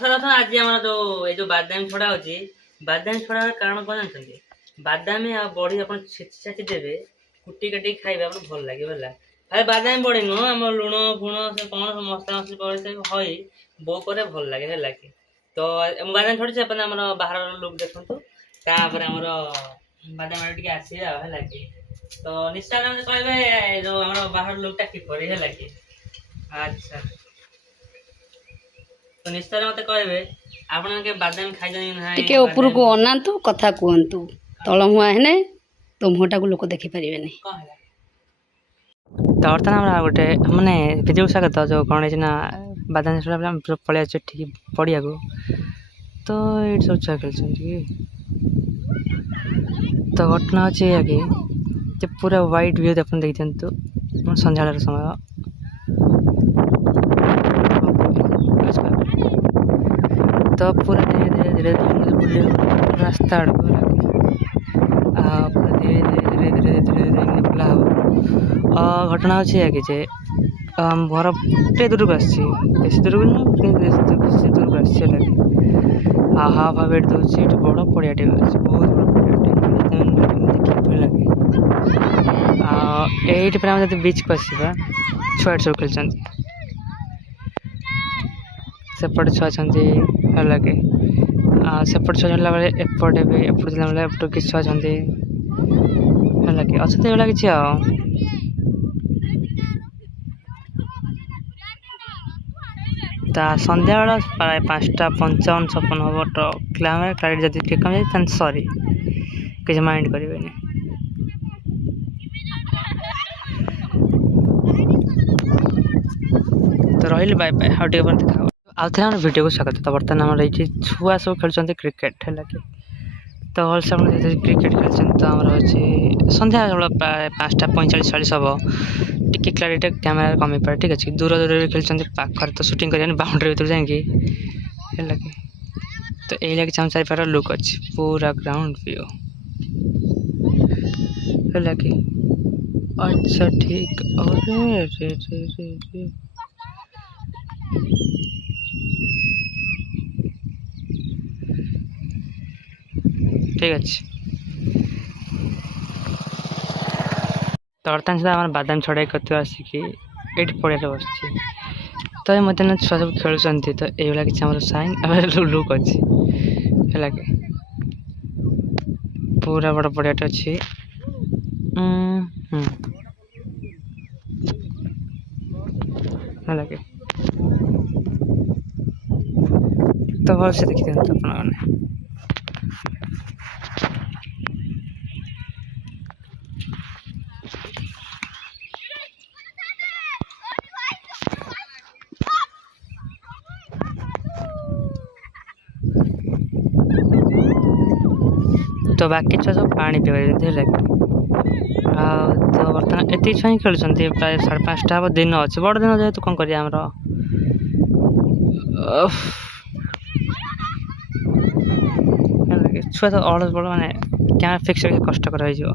आज आम जो बादाम छड़ा अच्छी बादाम छड़ा कारण कौन जानते बादाम आ बड़ी आप छेची छाची देवे कुटी काटी खाइबे आप भल लगे बोला खाली बादाम बड़ी नुह आम लुण फुण से कौन मसला मसली हई बो करे भल लगे है कि तो बादाम छड़ी आम बाहर लोक देखु तापर आम बादाम टे आसे है कि तो निश्चय कहे जो आम बाहर लोकटा किपर है कि अच्छा तो निश्चय मत कहे आपन बादाम खाई टिके ऊपर को अनातु कथा कहतु तल मुआ है तो मुहटा को लोक देखी पारे तो बर्तमान गोटे मानने भिजु स्वागत जो कौन है बादाम छड़ा पलि ठीक पड़िया को तो ये सब छुआ खेल तो घटना अच्छे कि पूरा व्हाइट व्यू आप देखते सन्ध्या समय तो पूरा धीरे धीरे धीरे रास्ता पूरा धीरे धीरे धीरे धीरे धीरे धीरे बुला हम घटना अच्छे कि घर टे दूर को आसी दूर को आसी हाफ हाफ वेट दूसरी बड़ पड़ियाटे बहुत बड़ पड़ियाटे लगे ये बीच को आसवा छुआ सब खेल सेपटे छुआ है लगे सेपट छुआ जाना बेले एपटे भी एपट जाना बेले एपट किसी छुआ है लगे अच्छा ये किसी सन्ध्या बेला प्राय 5:55 हम तो क्लाइमेट क्लारिटी जब ठीक कम जाए सरी किसी माइंड करें तो रही बाय बाय हाँ टे देखा आउे हम वीडियो को स्वागत तो बर्तमान आम ये छुआ सब खेल क्रिकेट है कि तो हल से क्रिकेट खेल तो आम अच्छे सन्ध्या बेला प्राय 5:45 हम टी क्लारिटी कैमेरा कमी पाए ठीक अच्छे दूर दूर भी खेल पाखर तो शूटिंग कर बाउंड्री भर जाकि तो यही लगे आम चार लुक अच्छे पूरा ग्राउंड व्यू है कि अच्छा ठीक अरे रे रे रे रे ठीक अच्छे तो बर्तमान सुधा बादाम छड़ाई करते आसिक ये पड़िया बस तो ये मत छुआ सब खेलुंट तो ये किसी आम साइन लुक अच्छे है कि पूरा बड़ पड़ियाटे अच्छी है कि तो भल से देखी दिखाते अपने तो बाकी छुआ सब पानी पीवा लगे तो बर्तमान एति छुआ ही खेलुं प्राय 5:30 हम दिन अच्छे बड़ दिन जेहतु कौन कर छुआ तो अलस बड़ माने क्या फिक्स कष्टकर हो